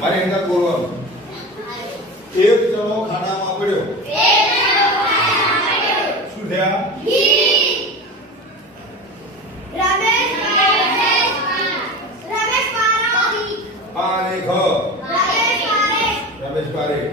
મારે એના બોલવાનું એક ચણો ખાડામાં પડ્યો શું થયા પારેખ રમેશ પારેખ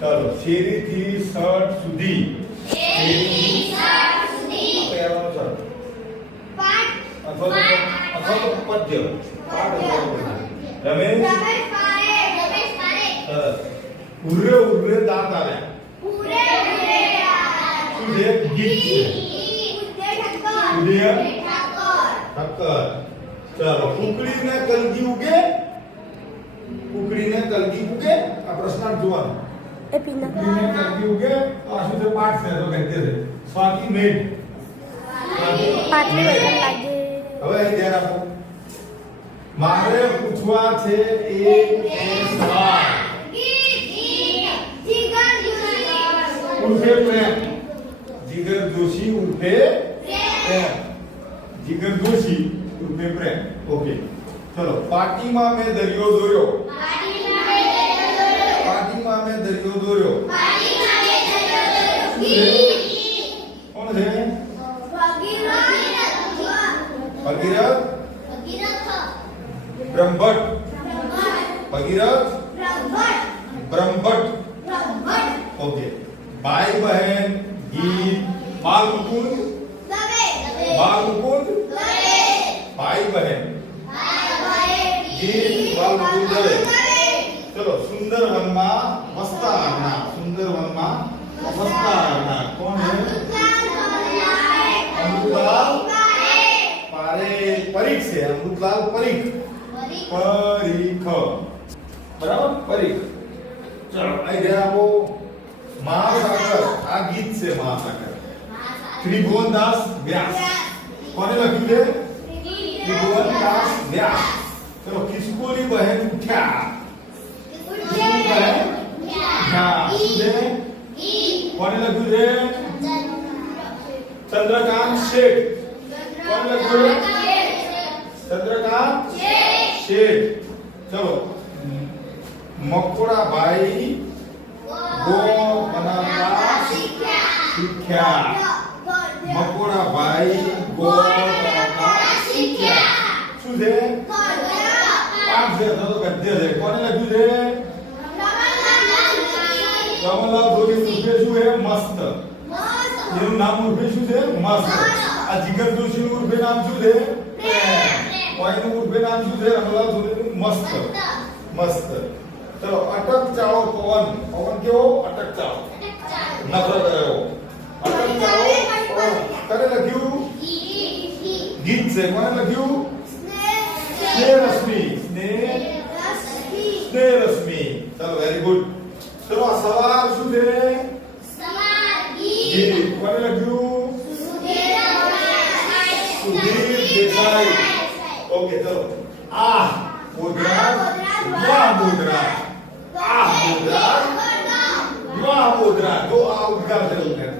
ચાલો શેરીથી શર્ટ સુધી પહેરવાનો શર્ટ અથવા તો અથવા તો પદ્ય પાઠ અથવા તો પદ્ય. રમેશ સરસ ઉર્રે ઉર્રે દાંત આવ્યા શું છે ગીત છે ઉદય ઠક્કર ચાલો કુકડીને કલગી ઉગે કુકડીને કલગી ઉગે આ પ્રશ્નાર્થ જોવાનો એ પીના કુકડીને કલગી ઉગે તો આ શું છે પાઠ છે તો ગદ્ય છે સ્વાતિ મેઘ પાટલી વચન લાગે હવે અહીં ધ્યાન આપો મારે પૂછવા છે એક સવાલ ઉર્ફે પ્રેમ જીગર જોશી ઉર્ફે પ્રેમ જીગર જોશી ઉર્ફે પ્રેમ ઓકે ચલો પાટીમાં મેં દરિયો દોર્યો પાટીમાં મેં દરિયો દોર્યો કોણ છે ભગીરથ બ્રહ્મભટ્ટ ભગીરથ ભાઈ બહેન ગીત બાલ મુકુંદ બાલ મુકુંદ ભાઈ બહેન ગીત બાલ મુકુંદ દવે ચલો સુંદર વનમાં વસતા રહેનાર સુંદર વનમાં વસતા રહેનાર કોણ છે અમૃતલાલ પારેખ પરીખ છે અમૃતલાલ પરીખ પરીખ બરાબર પરીખ ચલો અહીં ધ્યાન આપો મહાસાગર આ ગીત છે મહાસાગર ત્રિભુવનદાસ વ્યાસ કોને લખ્યું છે ત્રિભુવનદાસ વ્યાસ ચલો ખિસકોલી બહેન ઉઠ્યા ખિસકોલી બહેન ઉઠ્યા શું છે કોને લખ્યું છે ચંદ્રકાંત શેઠ કોને લખ્યું છે ચંદ્રકાંત શેઠ ચલો મકોડા ભાઈ શીખ્યા. મકોડા ભાઈ ગો બનાવતા શીખ્યા. શું છે? પાઠ છે, તો ગદ્ય છે. કોને લખ્યું છે? કમલા ધોરી ઉર્ફે શું છે? મસ્ત. એનું નામ ઉર્ફે શું છે? મસ્ત. આ જીગર જોશી ઉર્ફે નામ શું છે? કોઈનું ઉર્ફે નામ શું છે? અટક ચાળો નફરત અટક ચાળો પવન કરે લખ્યું ગીત છે કોને લખ્યું સ્નેહ રશ્મિ સ્નેહ સ્નેહ રશ્મિ ચલો વેરી ગુડ ચલો આ સવાર શું છે ગીત કોને લખ્યું સુધીર દેસાઈ ઓકે ચલો આ મુદ્રા વાહ મુદ્રા આ મુદ્રા વાહ મુદ્રા તો આ ઉદ્ગાર છે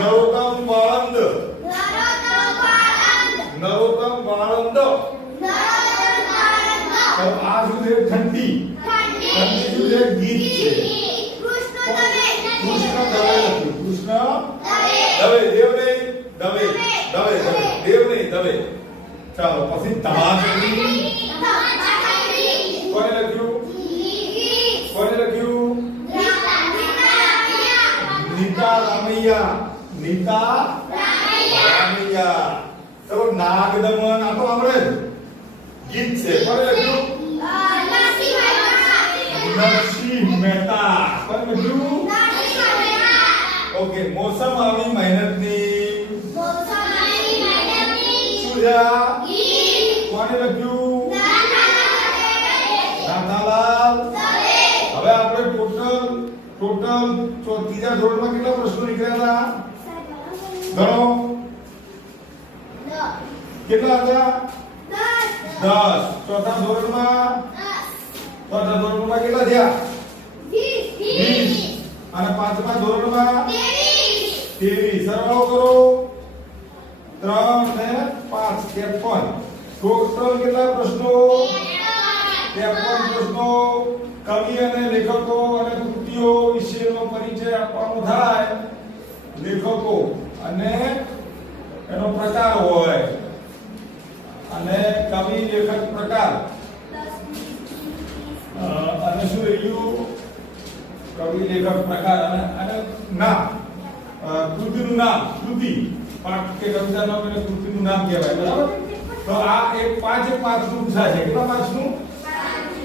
નવકમ વાળંદ નવકમ વાળંદ આ શું છે? ઠંડી ઠંડી શું છે? ગીત છે. કૃષ્ણ દવે લખ્યું કૃષ્ણ દવે દેવ નહીં દવે દવે દવે દેવ નહીં દવે ચાલો પછી તાજ નીતા રામૈયા ચલો નાગ દમન આ તો આપણે ગીત છે. પણ લખ્યું નરસિંહ મહેતા. કોને લખ્યું ઓકે મોસમ આવી મહેનતની. સુજા ગીત. કોણે લખ્યું? નાનાલાલ હવે આપણે ટોટલ ટોટલ ચો- ત્રીજા ધોરણમાં કેટલા પ્રશ્નો નીકળ્યા હતા? ગણો કેટલા હતા? દસ. ચોથા ધોરણમાં? ચોથા ધોરણમાં કેટલા થયા? વીસ. અને પાંચમા ધોરણમાં? ત્રેવીસ. સરવાળો કરો. ત્રણ ને પાંચ. ત્રેપન. ટોટલ કેટલા પ્રશ્નો? ત્રેપન પ્રશ્નો. કવિ અને લેખકો અને કૃતિઓ વિશેનો પરિચય આપવાનો થાય. અને એનો પ્રકાર હોય. અને કવિ લેખક પ્રકાર. અને શું રહ્યું કવિ લેખક પ્રકાર અને અને નામ. કૃતિનું નામ, કૃતિ. પાઠ કે કવિતા નામ એને કૃતિનું નામ કહેવાય, બરાબર? તો આ એક પાંચ પાંચ પૂછાય છે. કેટલા માર્ક્સનું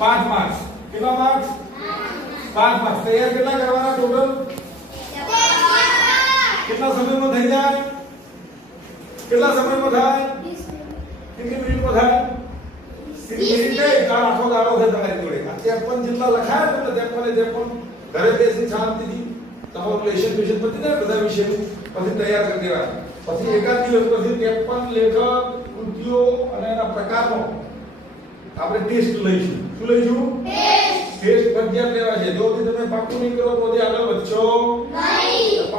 પાંચ માર્ક્સ. કેટલા માર્ક્સ? પાંચ માર્ક્સ. તૈયાર કેટલા કરવાના ટોટલ કેટલા સમયમાં થઈ જાય? કેટલા સમયમાં થાય? કેટલી મિનિટમાં થાય? ત્રીસ તાર આખો દાડો છે તમારી જોડે. આ ત્રેપન જેટલા લખાયા ને ત્રેપન ત્રેપન. ઘરે બેસી શાંતિથી તમારું લેશન બેશન પતી જાય બધા વિષયનું. પછી તૈયાર કરી દેવા પછી એકાદ દિવસ પછી ત્રેપન લેખક કૃતિઓ અને એના પ્રકારનો આપણે ટેસ્ટ લઈશું. શું લઈશું? ટેસ્ટ. ફરજિયાત લેવા છે. જો તમે પાકું નહીં કરો તો આગળ વધશો.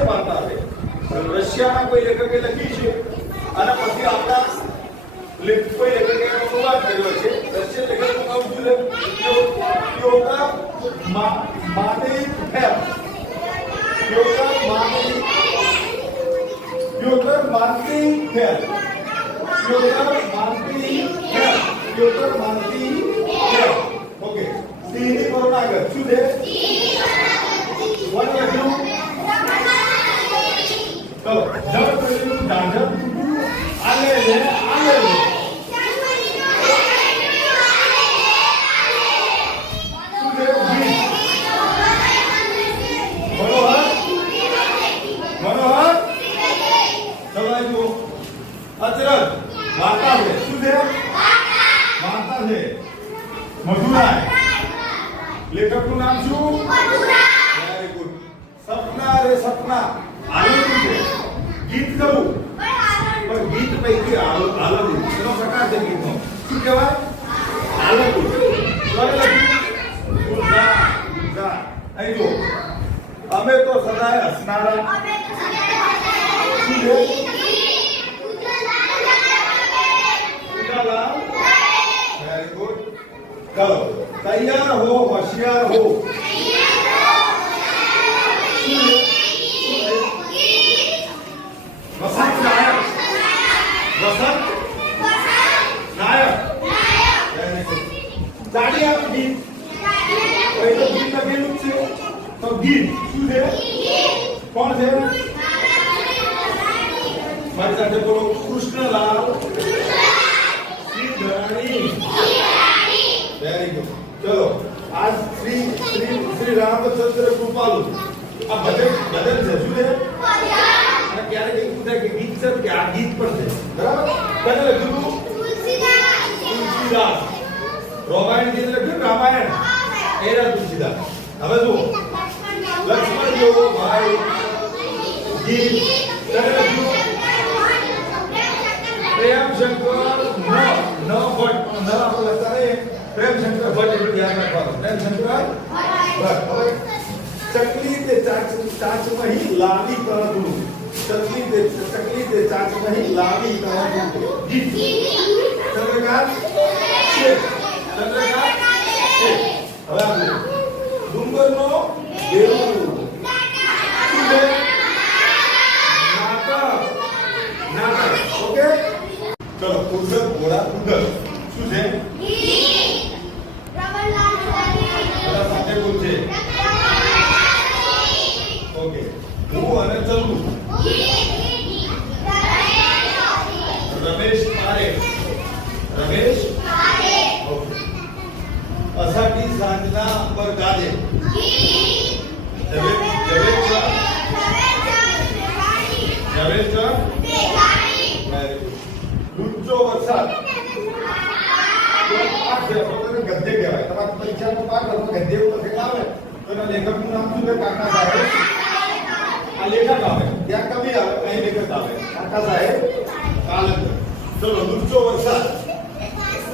રશિયન વાર્તા છે રશિયાના કોઈ લેખકે લખી છે અને પછી આપણા લેખ કોઈ લેખકે એનો અનુવાદ કર્યો છે રશિયન લેખકનું નામ શું છે પ્યોટર માની ફેર પ્યોટર માની પ્યોટર માની ફેર પ્યોટર માની ફેર પ્યોટર માની ફેર ઓકે સિંહની કરુણાગર શું છે અચરજ વાર્તા છે. શું છે? વાર્તા છે. મધુરાય. લેખકનું નામ શું? વેરી ગુડ સપના રે સપના. આનંદ છે. ગીત કયું પણ ગીત પૈકી આલ- આલંદ એનો પ્રકાર છે ગીતનો. શું કહેવાય? આલંદ વેરી ગુડ ચલો આજ શ્રી શ્રી શ્રી રામચંદ્ર કૃપાલુ આ ભજન ભજન છે શું છે અને ક્યારેક એવું થાય કે ગીત છે તો ગીત પણ છે બરાબર કને લખ્યું હતું? તુલસીદાસ રામાયણ ગીત લખ્યું ને રામાયણ એના તુલસીદાસ હવે જુઓ લક્ષ્મણ જેવો ભાઈ ગીત કને લખ્યું પ્રેમ શંકર ન ન ભટ્ટ ન આપણે લખતા નહીં પ્રેમ શંકર ભટ્ટ એટલું યાદ રાખવાનું પ્રેમ શંકર ભટ્ટ હવે ચકલી તે ચાચ ચાચ મહી લાવી કરતું ચકલી તે ચકલી તે ચાચ મહી લાવી કરતું ગીત ચંદ્રકાંત શેઠ ચંદ્રકાંત શેઠ હવે આ ડુંગરનો દેવું રમેશ ઓકે અષાઢી સાંજના અંબર ગાજે જવે જવેશ્વર જવેશ્વર લુચ્ચો વરસાદ પાઠ છે પોતાને ગદ્ય કહેવાય તમારા પરીક્ષાનો પાઠ હતો ગદ્ય એવું લખેલું આવે તો એના લેખકનું નામ શું છે કાકા સાહેબ આ લેખક આવે ત્યાં કવિ આવે અહીં લેખક આવે કાકા સાહેબ કાલંદર ચલો લુચ્ચો વરસાદ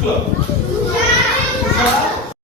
Shukla. Shukla.